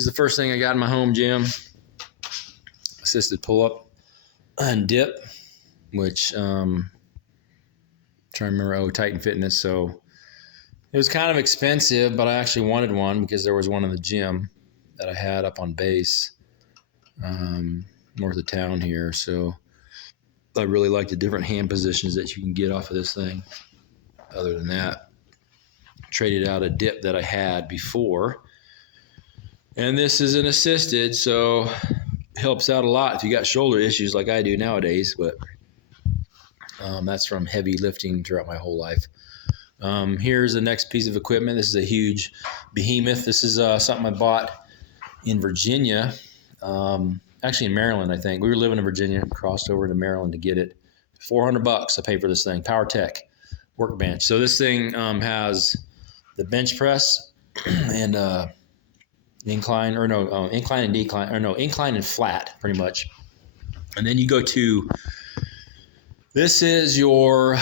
This is the first thing I got in my home gym. Assisted pull-up and dip, which trying to remember, Titan Fitness. So it was kind of expensive, but I actually wanted one because there was one in the gym that I had up on base north of town here. So I really like the different hand positions that you can get off of this thing. Other than that, traded out a dip that I had before. And this is an assisted, so helps out a lot if you got shoulder issues like I do nowadays. But that's from heavy lifting throughout my whole life. Here's the next piece of equipment. This is a huge behemoth. This is something I bought in Virginia, actually in Maryland, I think. We were living in Virginia, crossed over to Maryland to get it. $400 I paid for this thing, PowerTech workbench. So this thing has the bench press and incline and decline, incline and flat, pretty much. And then you go to, this is your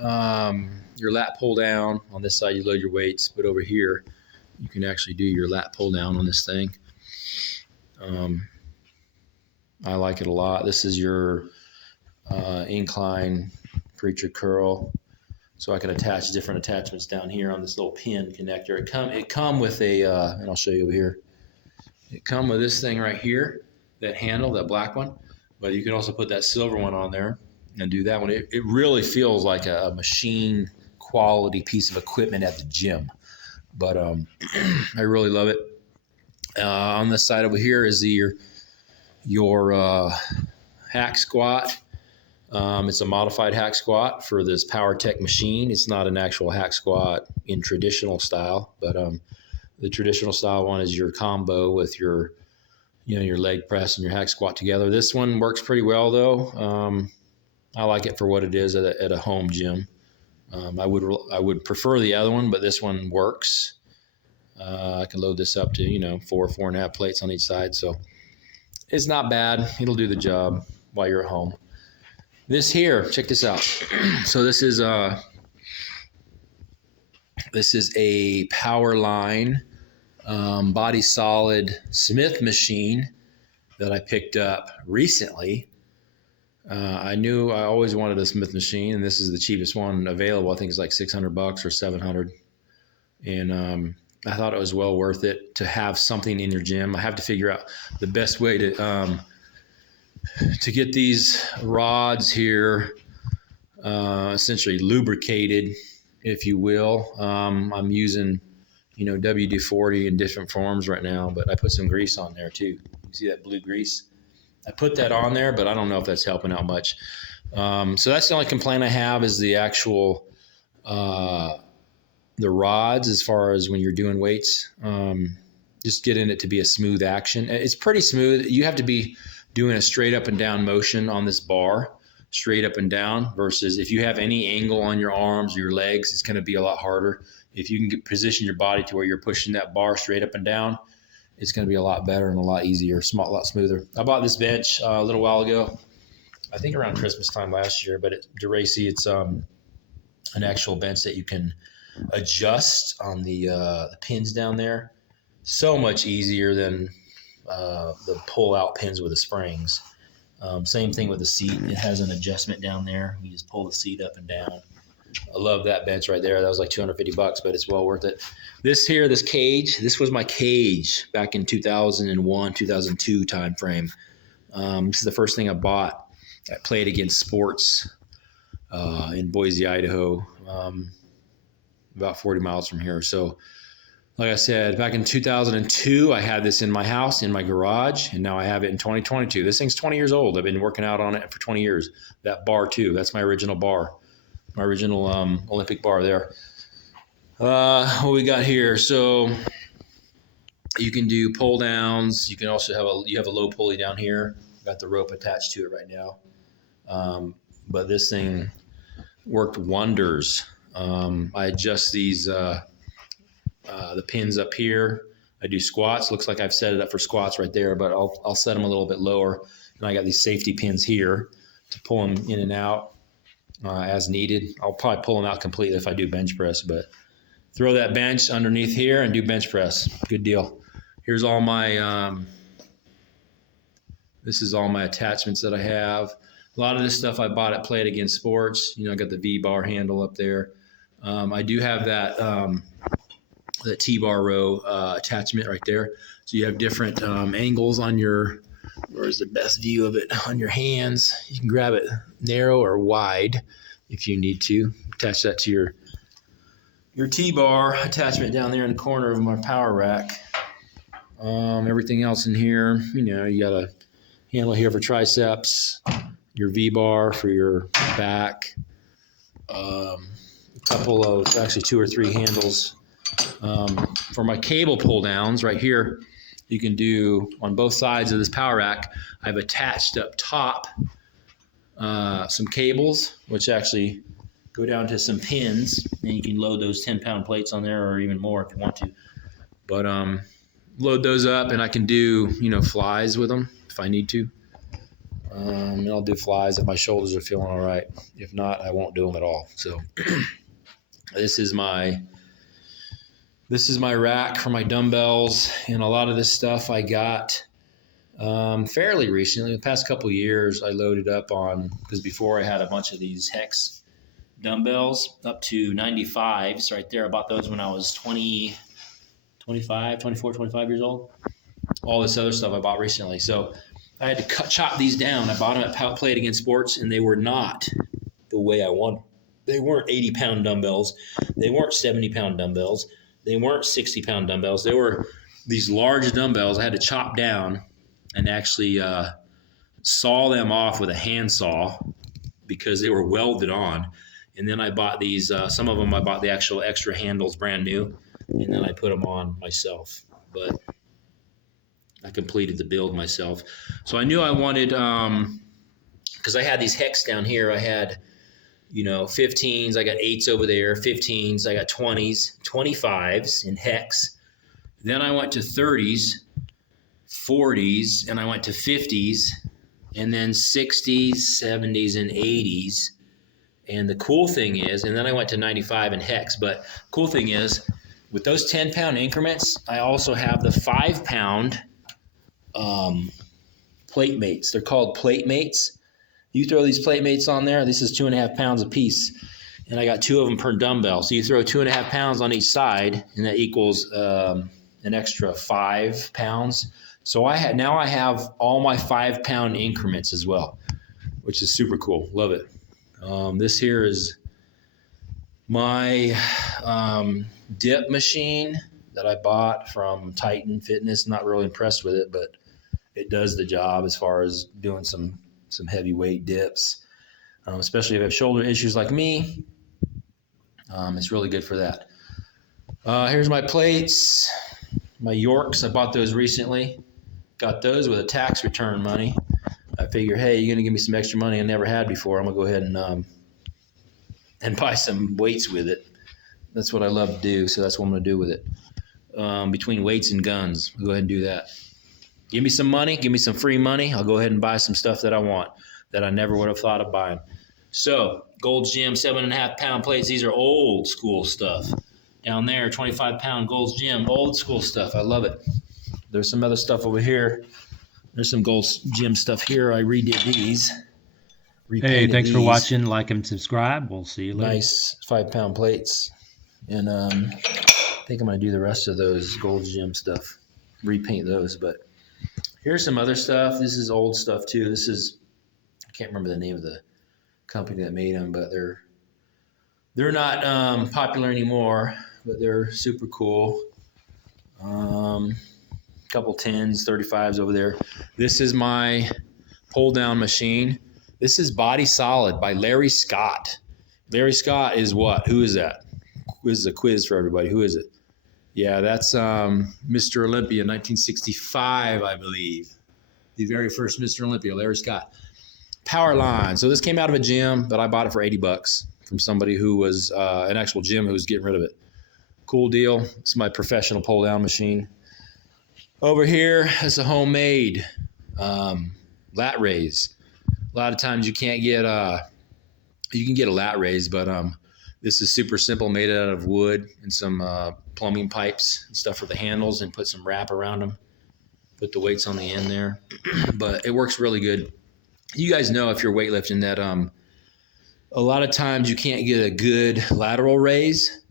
lat pull down. On this side, you load your weights, but over here, you can actually do your lat pull down on this thing. I like it a lot. This is your incline preacher curl. So I can attach different attachments down here on this little pin connector. It come with a, and I'll show you over here. It come with this thing right here, that handle, that black one. But you can also put that silver one on there and do that one. It really feels like a machine quality piece of equipment at the gym. But I really love it. On this side over here is your hack squat. It's a modified hack squat for this PowerTech machine. It's not an actual hack squat in traditional style, but the traditional style one is your combo with your leg press and your hack squat together. This one works pretty well though. I like it for what it is at a home gym. I would prefer the other one, but this one works. I can load this up to 4.5 plates on each side, so it's not bad. It'll do the job while you're at home. This here, check this out. So this is a Powerline body solid Smith machine that I picked up recently. I knew I always wanted a Smith machine, and this is the cheapest one available. I think it's like $600 or $700, and I thought it was well worth it to have something in your gym. I have to figure out the best way to get these rods here essentially lubricated, if you will. I'm using, WD-40 in different forms right now, but I put some grease on there too. You see that blue grease? I put that on there, but I don't know if that's helping out much. So that's the only complaint I have is the actual, the rods as far as when you're doing weights. Just getting it to be a smooth action. It's pretty smooth. You have to be doing a straight up and down motion on this bar, straight up and down, versus if you have any angle on your arms or your legs, it's going to be a lot harder. If you can position your body to where you're pushing that bar straight up and down, it's going to be a lot better and a lot easier, a lot smoother. I bought this bench a little while ago, I think around Christmas time last year, but DeRacy, it's an actual bench that you can adjust on the pins down there. So much easier than the pull-out pins with the springs. Same thing with the seat. It has an adjustment down there. You just pull the seat up and down. I love that bench right there. That was like $250, but it's well worth it. This cage, this was my cage back in 2001, 2002 time frame. This is the first thing I bought. I played against sports in Boise, Idaho, about 40 miles from here. So like I said, back in 2002, I had this in my house, in my garage, and now I have it in 2022. This thing's 20 years old. I've been working out on it for 20 years. That bar too, that's my original bar, my original Olympic bar there. What we got here? So you can do pull downs. You can also have a low pulley down here. Got the rope attached to it right now. But this thing worked wonders. I adjust these the pins up here. I do squats. Looks like I've set it up for squats right there, but I'll set them a little bit lower. And I got these safety pins here to pull them in and out as needed. I'll probably pull them out completely if I do bench press, but throw that bench underneath here and do bench press. Good deal. Here's all my, this is all my attachments that I have. A lot of this stuff I bought at Play It Again Sports. I got the V-bar handle up there. I do have that that T-bar row attachment right there. So you have different angles on your, where's the best view of it, on your hands. You can grab it narrow or wide if you need to. Attach that to your T-bar attachment down there in the corner of my power rack. Everything else in here, you got a handle here for triceps, your V-bar for your back, a couple of, actually 2 or 3 handles for my cable pull downs right here. You can do on both sides of this power rack. I've attached up top some cables, which actually go down to some pins, and you can load those 10-pound plates on there or even more if you want to. But load those up, and I can do flies with them if I need to. And I'll do flies if my shoulders are feeling all right. If not, I won't do them at all. So this is my rack for my dumbbells, and a lot of this stuff I got fairly recently. The past couple of years, I loaded up on, because before I had a bunch of these Hex dumbbells up to 95s right there. I bought those when I was 24, 25 years old. All this other stuff I bought recently. So I had to chop these down. I bought them at Play It Again Sports, and they were not the way I wanted. They weren't 80-pound dumbbells. They weren't 70-pound dumbbells. They weren't 60-pound dumbbells. They were these large dumbbells I had to chop down and actually saw them off with a handsaw because they were welded on. And then I bought these, some of them I bought the actual extra handles brand new, and then I put them on myself. But I completed the build myself. So I knew I wanted, because I had these Hex down here. I had 15s, I got 8s over there, 15s, I got 20s, 25s in Hex. Then I went to 30s, 40s, and I went to 50s, and then 60s, 70s, and 80s. And the cool thing is, and then I went to 95 in Hex, but cool thing is, with those 10-pound increments, I also have the 5-pound plate mates. They're called plate mates. You throw these plate mates on there, this is 2.5 pounds a piece, and I got 2 of them per dumbbell. So you throw 2.5 pounds on each side, and that equals an extra 5 pounds. So I have all my 5-pound increments as well, which is super cool. Love it. This here is my dip machine that I bought from Titan Fitness. Not really impressed with it, but it does the job as far as doing some heavyweight dips, especially if you have shoulder issues like me. It's really good for that. Here's my plates, my Yorks. I bought those recently. Got those with a tax return money. I figure, hey, you're gonna give me some extra money I never had before. I'm gonna go ahead and buy some weights with it. That's what I love to do, so that's what I'm gonna do with it. Between weights and guns, I'll go ahead and do that. Give me some money, give me some free money. I'll go ahead and buy some stuff that I want that I never would have thought of buying. So, Gold's Gym 7.5-pound plates. These are old school stuff. Down there, 25-pound Gold's Gym, old school stuff. I love it. There's some other stuff over here. There's some Gold's Gym stuff here. I redid these. Hey, thanks for watching. Like and subscribe. We'll see you later. Nice 5-pound plates. And I think I'm going to do the rest of those Gold's Gym stuff. Repaint those. But here's some other stuff. This is old stuff too. This is, I can't remember the name of the company that made them, but they're not popular anymore, but they're super cool. Couple 10s, 35s over there. This is my pull down machine. This is Body Solid by Larry Scott. Larry Scott is what? Who is that? This is a quiz for everybody. Who is it? Yeah, that's Mr. Olympia, 1965, I believe. The very first Mr. Olympia, Larry Scott. Power line. So this came out of a gym, but I bought it for $80 from somebody who was an actual gym who was getting rid of it. Cool deal. It's my professional pull down machine. Over here is a homemade lat raise. A lot of times you can't get you can get a lat raise, but This is super simple, made out of wood and some plumbing pipes and stuff for the handles, and put some wrap around them. Put the weights on the end there. But it works really good. You guys know, if you're weightlifting, that a lot of times you can't get a good lateral raise.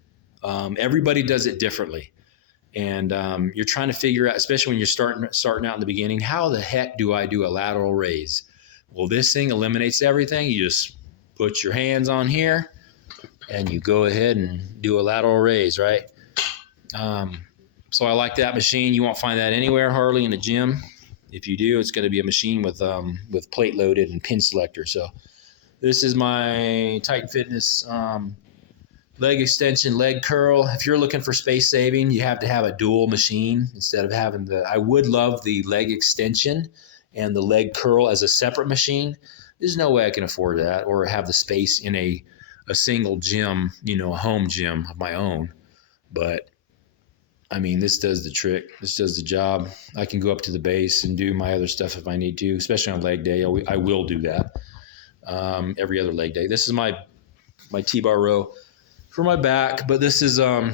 Everybody does it differently. And you're trying to figure out, especially when you're starting out in the beginning, how the heck do I do a lateral raise? Well, this thing eliminates everything. You just put your hands on here and you go ahead and do a lateral raise, right? So I like that machine. You won't find that anywhere hardly in the gym. If you do, it's going to be a machine with plate loaded and pin selector. So this is my Titan Fitness leg extension, leg curl. If you're looking for space saving, you have to have a dual machine instead of having I would love the leg extension and the leg curl as a separate machine. There's no way I can afford that or have the space in a single gym, a home gym of my own. But I mean, this does the trick. This does the job. I can go up to the base and do my other stuff if I need to, especially on leg day. I will do that every other leg day. This is my T-bar row for my back, but this is a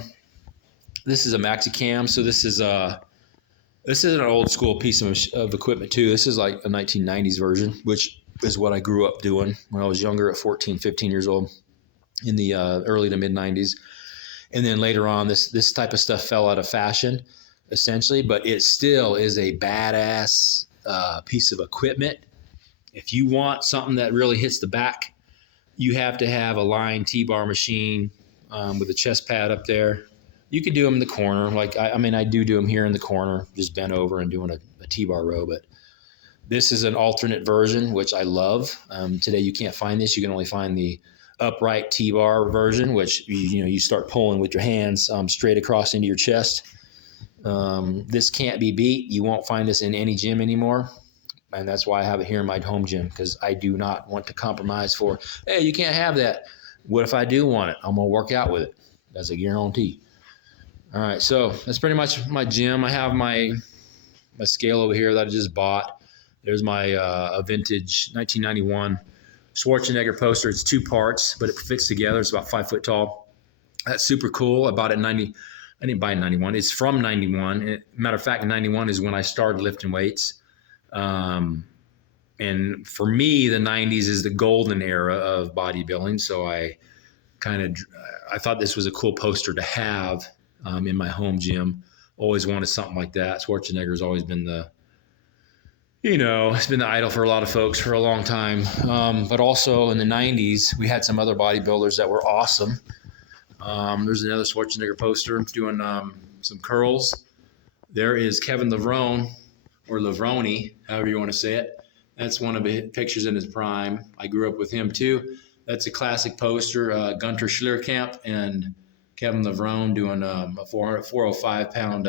MaxiCam. So this is an old school piece of equipment too. This is like a 1990s version, which is what I grew up doing when I was younger at 14, 15 years old in the early to mid 90s. And then later on, this type of stuff fell out of fashion, essentially, but it still is a badass piece of equipment. If you want something that really hits the back, you have to have a line T-bar machine with a chest pad up there. You could do them in the corner. Like, I do them here in the corner, just bent over and doing a T-bar row, but this is an alternate version, which I love. Today you can't find this. You can only find the upright T-bar version, which you start pulling with your hands straight across into your chest. This can't be beat. You won't find this in any gym anymore, and that's why I have it here in my home gym, because I do not want to compromise for, hey, you can't have that. What if I do want it? I'm gonna work out with it. That's a guarantee. All right, so that's pretty much my gym. I have my scale over here that I just bought. There's my a vintage 1991 Schwarzenegger poster. It's 2 parts, but it fits together. It's about 5 foot tall. That's super cool. I bought it in 90. I didn't buy it in 91. It's from 91. Matter of fact, 91 is when I started lifting weights. And for me, the 90s is the golden era of bodybuilding. So I thought this was a cool poster to have in my home gym. Always wanted something like that. Schwarzenegger's always been it's been the idol for a lot of folks for a long time. But also in the 90s, we had some other bodybuilders that were awesome. There's another Schwarzenegger poster doing some curls. There is Kevin Levrone, or Levrone, however you want to say it. That's one of his pictures in his prime. I grew up with him too. That's a classic poster. Gunter Schlierkamp and Kevin Levrone doing a 405-pound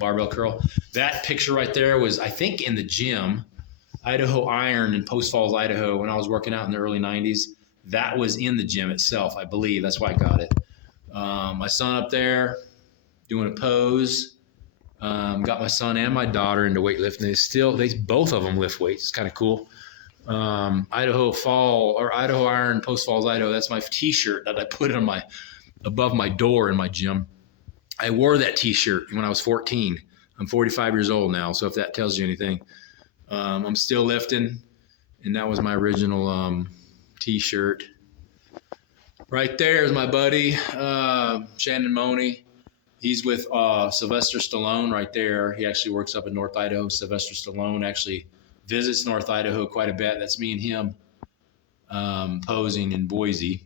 barbell curl. That picture right there was, I think, in the gym, Idaho Iron in Post Falls, Idaho, when I was working out in the early 90s. That was in the gym itself, I believe. That's why I got it. My son up there doing a pose. Got my son and my daughter into weightlifting. They both of them lift weights. It's kind of cool. Idaho Iron, Post Falls, Idaho. That's my T-shirt that I put above my door in my gym. I wore that T-shirt when I was 14. I'm 45 years old now, so if that tells you anything. I'm still lifting, and that was my original T-shirt. Right there is my buddy, Shannon Money. He's with Sylvester Stallone right there. He actually works up in North Idaho. Sylvester Stallone actually visits North Idaho quite a bit. That's me and him posing in Boise.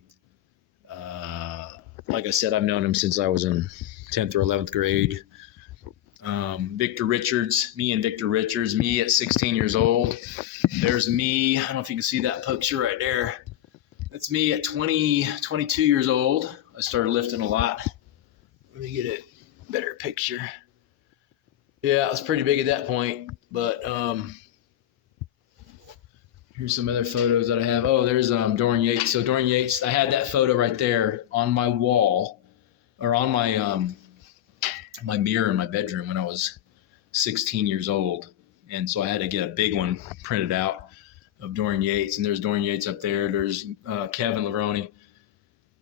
Like I said, I've known him since I was in 10th or 11th grade. Victor Richards, me and Victor Richards, me at 16 years old. There's me. I don't know if you can see that picture right there. That's me at 22 years old. I started lifting a lot. Let me get a better picture. Yeah, I was pretty big at that point, but here's some other photos that I have. Oh, there's Dorian Yates. So Dorian Yates, I had that photo right there on my wall, or on my my mirror in my bedroom when I was 16 years old. And so I had to get a big one printed out of Dorian Yates. And there's Dorian Yates up there. There's Kevin Levrone.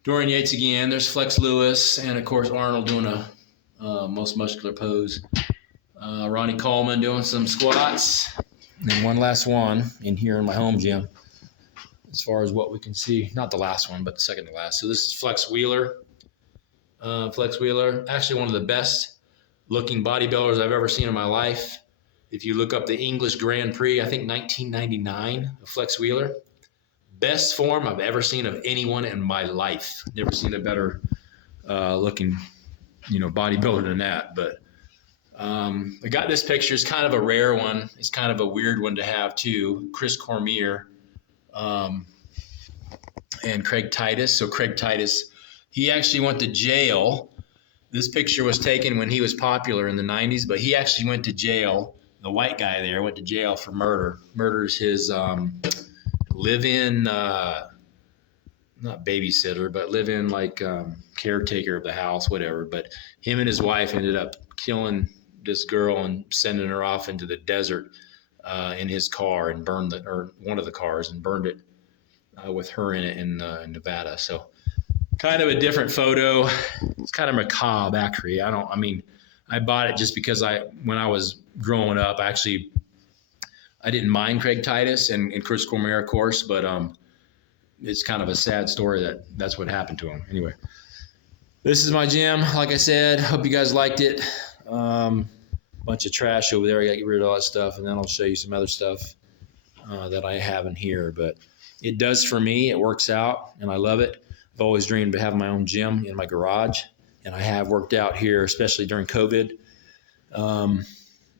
Dorian Yates again. There's Flex Lewis, and of course Arnold doing a most muscular pose. Ronnie Coleman doing some squats. And then one last one in here in my home gym, as far as what we can see. Not the last one, but the second to last. So this is Flex Wheeler. Flex Wheeler, actually one of the best looking bodybuilders I've ever seen in my life. If you look up the English Grand Prix, I think 1999 of Flex Wheeler, best form I've ever seen of anyone in my life. Never seen a better looking, bodybuilder than that. But I got this picture. It's kind of a rare one. It's kind of a weird one to have too. Chris Cormier and Craig Titus. So Craig Titus, he actually went to jail. This picture was taken when he was popular in the 90s, but he actually went to jail. The white guy there went to jail for murder. Murders his live-in, not babysitter, but live-in caretaker of the house, whatever. But him and his wife ended up killing this girl and sending her off into the desert in his car and burned one of the cars and burned it with her in it in Nevada. So kind of a different photo. It's kind of macabre, actually. I bought it just because when I was growing up, actually, I didn't mind Craig Titus and Chris Cormier, of course, but it's kind of a sad story that's what happened to him. Anyway, this is my gym. Like I said, hope you guys liked it. Bunch of trash over there. I got to get rid of all that stuff, and then I'll show you some other stuff that I have in here. But it does for me. It works out, and I love it. I've always dreamed of having my own gym in my garage, and I have worked out here, especially during COVID.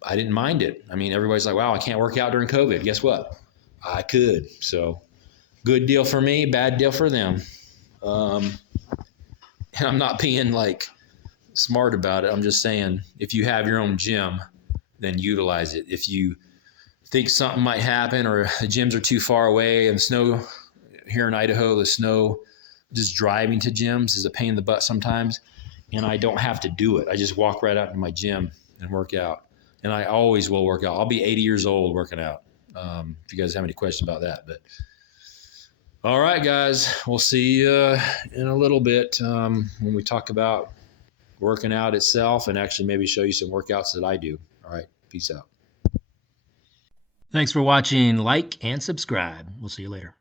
I didn't mind it. Everybody's like, wow, I can't work out during COVID. Guess what? I could. So good deal for me, bad deal for them. And I'm not being smart about it. I'm just saying, if you have your own gym, then utilize it. If you think something might happen or the gyms are too far away and the snow here in Idaho, the snow, just driving to gyms is a pain in the butt sometimes. And I don't have to do it. I just walk right out to my gym and work out. And I always will work out. I'll be 80 years old working out. If you guys have any questions about that. But all right, guys, we'll see you in a little bit when we talk about working out itself and actually maybe show you some workouts that I do. All right, peace out. Thanks for watching. Like and subscribe. We'll see you later.